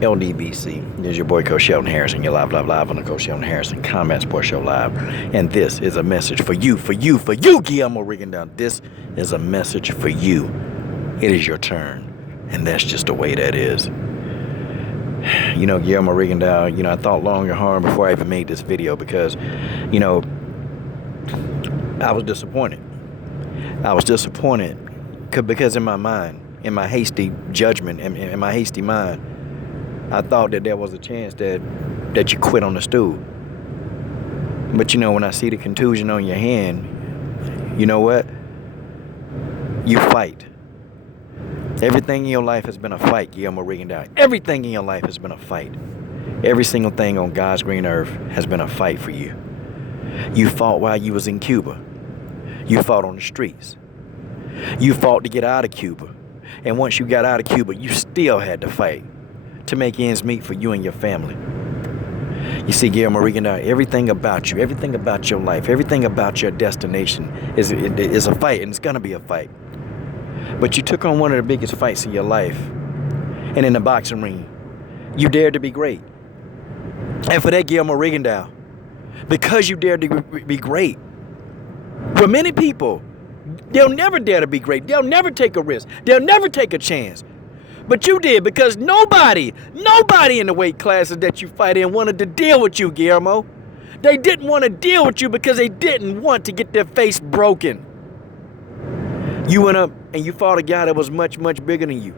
LDBC. This is your boy Coach Sheldon Harrison. You're live on the Coach Sheldon Harrison Combat Sports Show Live. And this is a message for you, Guillermo Rigodeaux. This is a message for you. It is your turn. And that's just the way that is. You know, Guillermo Rigodeaux, I thought long and hard before I even made this video because, I was disappointed. Because in my mind, in my hasty judgment, in my hasty mind, I thought that there was a chance that you quit on the stool. But when I see the contusion on your hand, you know what? You fight. Everything in your life has been a fight, Guillermo Rigodeaux. Everything in your life has been a fight. Every single thing on God's green earth has been a fight for you. You fought while you was in Cuba. You fought on the streets. You fought to get out of Cuba. And once you got out of Cuba, you still had to fight to make ends meet for you and your family. You see, Guillermo Rigodeaux, everything about you, everything about your life, everything about your destination is a fight, and it's going to be a fight. But you took on one of the biggest fights of your life. And in the boxing ring, you dared to be great. And for that, Guillermo Rigodeaux, because you dared to be great, for many people, they'll never dare to be great. They'll never take a risk. They'll never take a chance. But you did, because nobody in the weight classes that you fight in wanted to deal with you, Guillermo. They didn't want to deal with you because they didn't want to get their face broken. You went up and you fought a guy that was much, much bigger than you.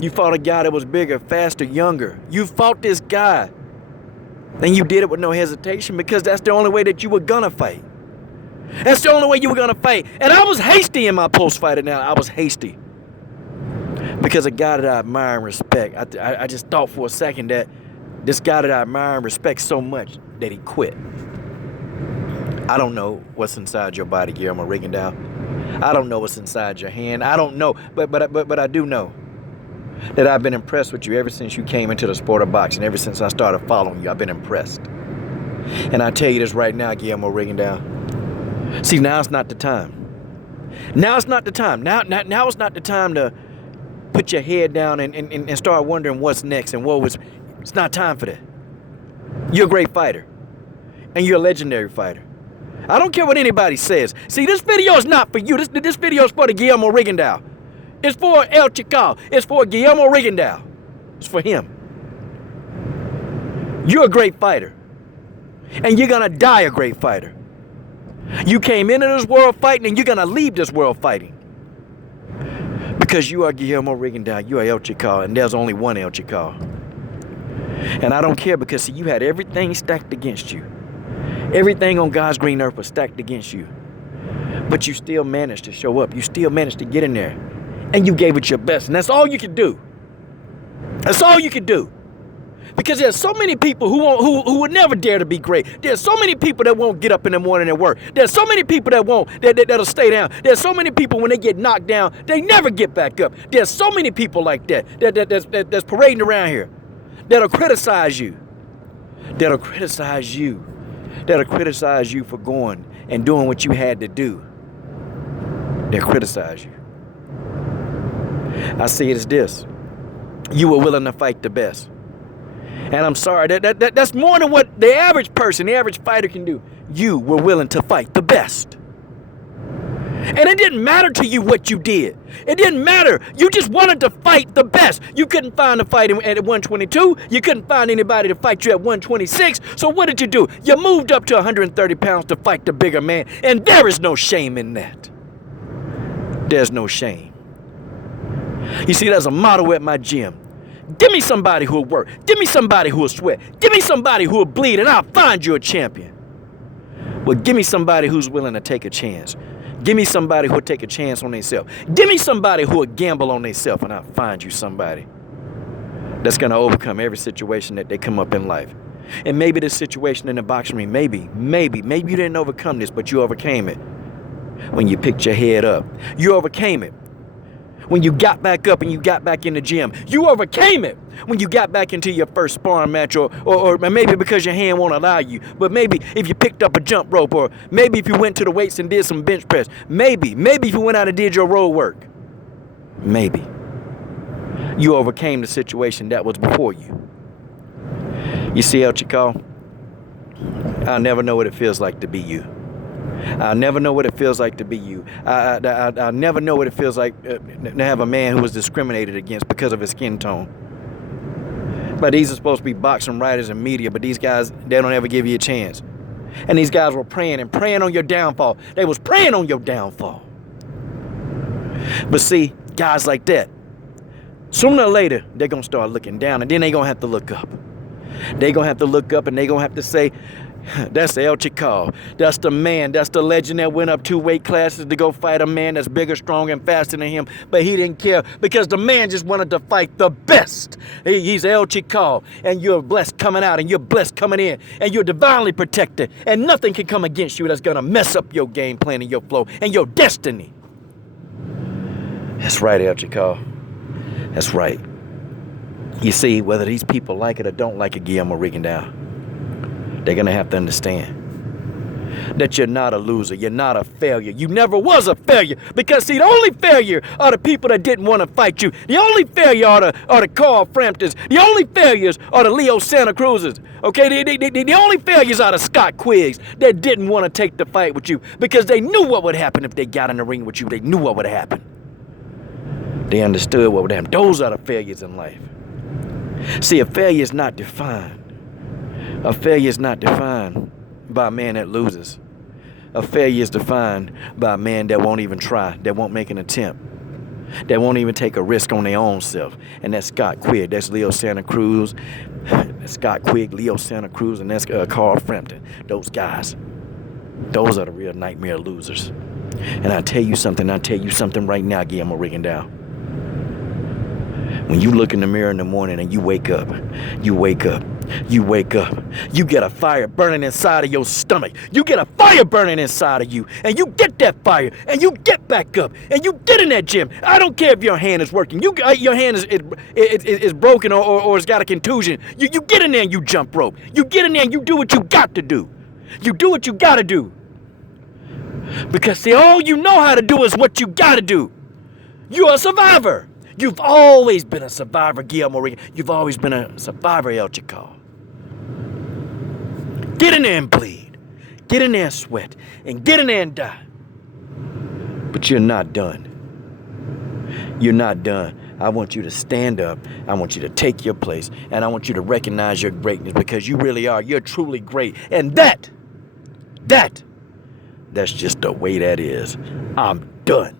You fought a guy that was bigger, faster, younger. You fought this guy. And you did it with no hesitation because that's the only way that you were going to fight. That's the only way you were going to fight. And I was hasty in my post-fight analysis. I was hasty. Because a guy that I admire and respect, I just thought for a second that this guy that I admire and respect so much that he quit. I don't know what's inside your body, Guillermo Rigodeaux. I don't know what's inside your hand. I don't know, but I do know that I've been impressed with you ever since you came into the sport of boxing. Ever since I started following you, I've been impressed. And I tell you this right now, Guillermo Rigodeaux. See, now it's not the time. Now it's not the time. Now it's not the time to put your head down and start wondering what's next and it's not time for that. You're a great fighter. And you're a legendary fighter. I don't care what anybody says. See, this video is not for you. This video is for the Guillermo Rigodeaux. It's for El Chico. It's for Guillermo Rigodeaux. It's for him. You're a great fighter. And you're going to die a great fighter. You came into this world fighting and you're going to leave this world fighting. Because you are Guillermo Rigodeaux, you are El Chico, and there's only one El Chico. And I don't care because, see, you had everything stacked against you. Everything on God's green earth was stacked against you. But you still managed to show up. You still managed to get in there. And you gave it your best. And that's all you could do. That's all you could do. Because there's so many people who would never dare to be great. There's so many people that won't get up in the morning and work. There's so many people that'll stay down. There's so many people when they get knocked down, they never get back up. There's so many people like that's parading around here that'll criticize you. That'll criticize you. That'll criticize you for going and doing what you had to do. They'll criticize you. I see it as this. You were willing to fight the best. And I'm sorry, that's more than what the average person, the average fighter can do. You were willing to fight the best. And it didn't matter to you what you did. It didn't matter. You just wanted to fight the best. You couldn't find a fight at 122. You couldn't find anybody to fight you at 126. So what did you do? You moved up to 130 pounds to fight the bigger man. And there is no shame in that. There's no shame. You see, there's a motto at my gym. Give me somebody who will work. Give me somebody who will sweat. Give me somebody who will bleed, and I'll find you a champion. Well, give me somebody who's willing to take a chance. Give me somebody who will take a chance on themselves. Give me somebody who will gamble on themselves, and I'll find you somebody that's going to overcome every situation that they come up in life. And maybe this situation in the boxing ring, maybe you didn't overcome this, but you overcame it when you picked your head up. You overcame it when you got back up and you got back in the gym. You overcame it when you got back into your first sparring match, or maybe because your hand won't allow you, but maybe if you picked up a jump rope, or maybe if you went to the weights and did some bench press, maybe if you went out and did your road work, maybe you overcame the situation that was before you. You see, El Chico, I'll never know what it feels like to be you. I'll never know what it feels like to be you. I'll never know what it feels like to have a man who was discriminated against because of his skin tone. But these are supposed to be boxing writers and media, but these guys, they don't ever give you a chance. And these guys were praying and praying on your downfall. They was praying on your downfall. But see, guys like that, sooner or later, they're going to start looking down, and then they're going to have to look up. They're going to have to look up, and they're going to have to say, that's El Chico. That's the man. That's the legend that went up 2 weight classes to go fight a man that's bigger, stronger, and faster than him. But he didn't care because the man just wanted to fight the best. He's El Chico. And you're blessed coming out and you're blessed coming in. And you're divinely protected. And nothing can come against you that's going to mess up your game plan and your flow and your destiny. That's right, El Chico. That's right. You see, whether these people like it or don't like it, Guillermo Rigodeaux, they're going to have to understand that you're not a loser. You're not a failure. You never was a failure. Because, see, the only failure are the people that didn't want to fight you. The only failure are the Carl Framptons. The only failures are the Leo Santa Cruzes. Okay? The only failures are the Scott Quiggs that didn't want to take the fight with you because they knew what would happen if they got in the ring with you. They knew what would happen. They understood what would happen. Those are the failures in life. See, a failure is not defined. A failure is not defined by a man that loses. A failure is defined by a man that won't even try, that won't make an attempt, that won't even take a risk on their own self. And that's Scott Quigg. That's Leo Santa Cruz. That's Scott Quigg, Leo Santa Cruz, and that's Carl Frampton. Those guys. Those are the real nightmare losers. And I'll tell you something right now, Guillermo Rigodeaux. When you look in the mirror in the morning and you wake up, you get a fire burning inside of your stomach. You get a fire burning inside of you. And you get that fire and you get back up and you get in that gym. I don't care if your hand is working. Your hand is broken or it's got a contusion. You get in there and you jump rope. You get in there and you do what you got to do. You do what you got to do. Because see, all you know how to do is what you got to do. You're a survivor. You've always been a survivor, Guillermo Rigodeaux. You've always been a survivor, El Chico. Get in there and bleed. Get in there and sweat. And get in there and die. But you're not done. You're not done. I want you to stand up. I want you to take your place. And I want you to recognize your greatness because you really are. You're truly great. And that's just the way that is. I'm done.